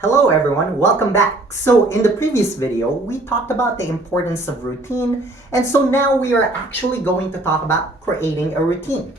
Hello everyone, welcome back. So in the previous video, we talked about the importance of routine, and so now we are actually going to talk about creating a routine.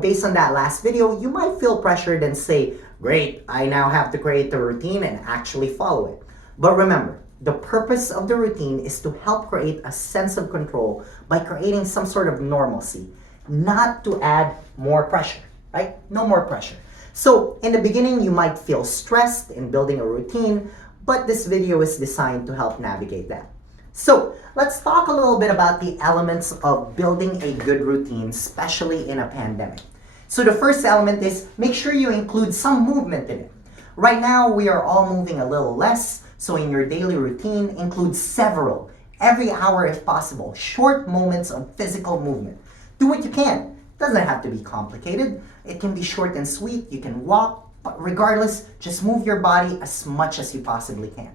Based on that last video, you might feel pressured and say, great, I now have to create a routine and actually follow it. But remember, the purpose of the routine is to help create a sense of control by creating some sort of normalcy, not to add more pressure, right? No more pressure. So in the beginning, you might feel stressed in building a routine, but this video is designed to help navigate that. So let's talk a little bit about the elements of building a good routine, especially in a pandemic. So the first element is make sure you include some movement in it. Right now, we are all moving a little less, so in your daily routine, include several, every hour if possible, short moments of physical movement. Do what you can. Doesn't have to be complicated. It can be short and sweet. You can walk, but regardless, just move your body as much as you possibly can.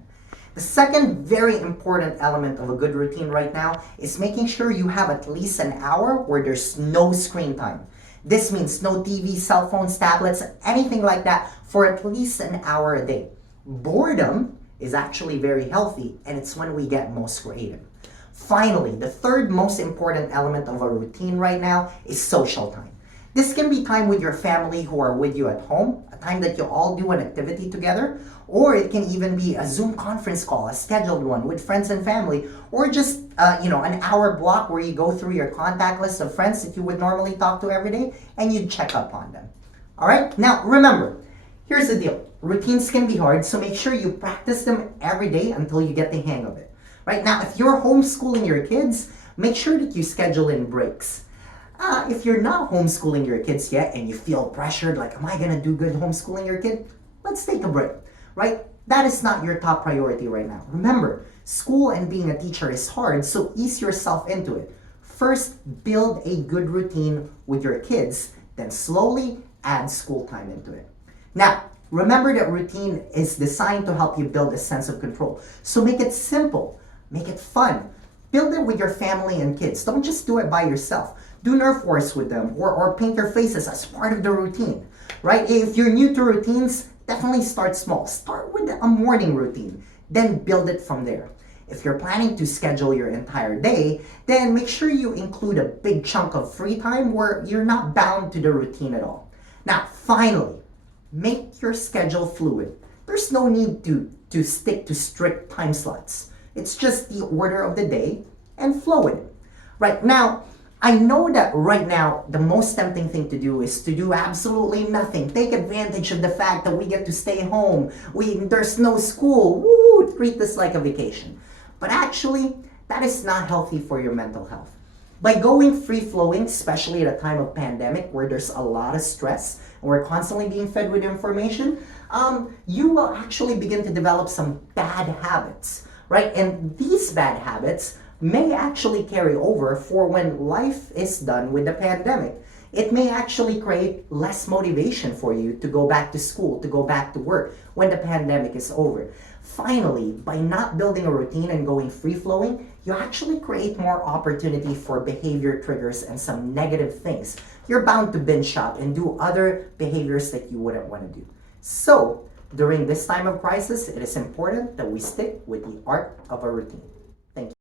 The second very important element of a good routine right now is making sure you have at least an hour where there's no screen time. This means no TV, cell phones, tablets, anything like that for at least an hour a day. Boredom is actually very healthy, and it's when we get most creative. Finally, the third most important element of a routine right now is social time. This can be time with your family who are with you at home, a time that you all do an activity together, or it can even be a Zoom conference call, a scheduled one with friends and family, or just an hour block where you go through your contact list of friends that you would normally talk to every day and you check up on them. All right, now remember, here's the deal. Routines can be hard, so make sure you practice them every day until you get the hang of it. Right now, if you're homeschooling your kids, make sure that you schedule in breaks. If you're not homeschooling your kids yet and you feel pressured, like, am I going to do good homeschooling your kid? Let's take a break, right? That is not your top priority right now. Remember, school and being a teacher is hard, so ease yourself into it. First, build a good routine with your kids, then slowly add school time into it. Now, remember that routine is designed to help you build a sense of control. So make it simple. Make it fun. Build it with your family and kids. Don't just do it by yourself. Do Nerf wars with them or paint your faces as part of the routine, right? If you're new to routines, definitely start small. Start with a morning routine, then build it from there. If you're planning to schedule your entire day, then make sure you include a big chunk of free time where you're not bound to the routine at all. Now, finally, make your schedule fluid. There's no need to stick to strict time slots. It's just the order of the day and flow with it. Right now, I know that right now, the most tempting thing to do is to do absolutely nothing. Take advantage of the fact that we get to stay home. There's no school. Woo! Treat this like a vacation. But actually, that is not healthy for your mental health. By going free-flowing, especially at a time of pandemic where there's a lot of stress and we're constantly being fed with information, you will actually begin to develop some bad habits. Right? And these bad habits may actually carry over for when life is done with the pandemic. It may actually create less motivation for you to go back to school, to go back to work when the pandemic is over. Finally, by not building a routine and going free-flowing, you actually create more opportunity for behavior triggers and some negative things. You're bound to binge shop and do other behaviors that you wouldn't want to do. So, during this time of crisis, it is important that we stick with the art of a routine. Thank you.